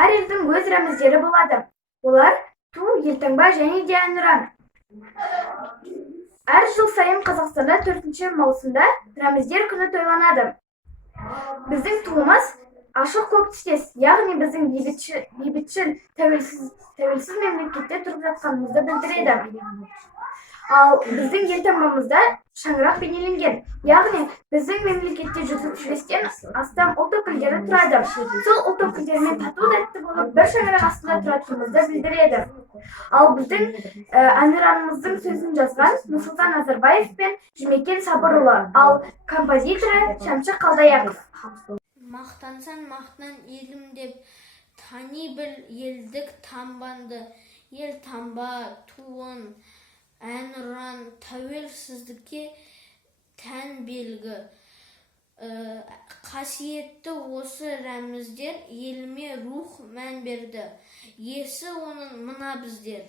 Әр елдің өз рәміздері болады. Олар ту, елтаңба және де әнұран. Әр жыл сайын Қазақстанда 4 маусымда рәміздер күні тойланады. Біздің туымыз ашық көк түстес, яғни біздің бейбітшіл тәуелсіз мемлекетте тұрып жатқанымызды білдіреді. Ал біздің елтаңбамызда шаңырақ бейнеленген, яғни біздің мемлекетте 135-тен астам ұлт өкілдері тұрады. Сол ұлт өкілдерімен тату-тәтті болып бір шаңырақ астында тұратынымызды білдіреді. Ал біздің әнұранымыздың сөзін жазған Нұрсұлтан Назарбаев пен Жұмекен Сабырұлы, ал композиторы Шәмші Қалдаяқов. Мақтансаң мақтан елім деп, тани біл елдік тамбанды, ел тамба, туын, әнұран, тәуелсіздікке тән белгі. Қасиетті осы рәміздер еліме рух мән берді, есі оның мына біздер.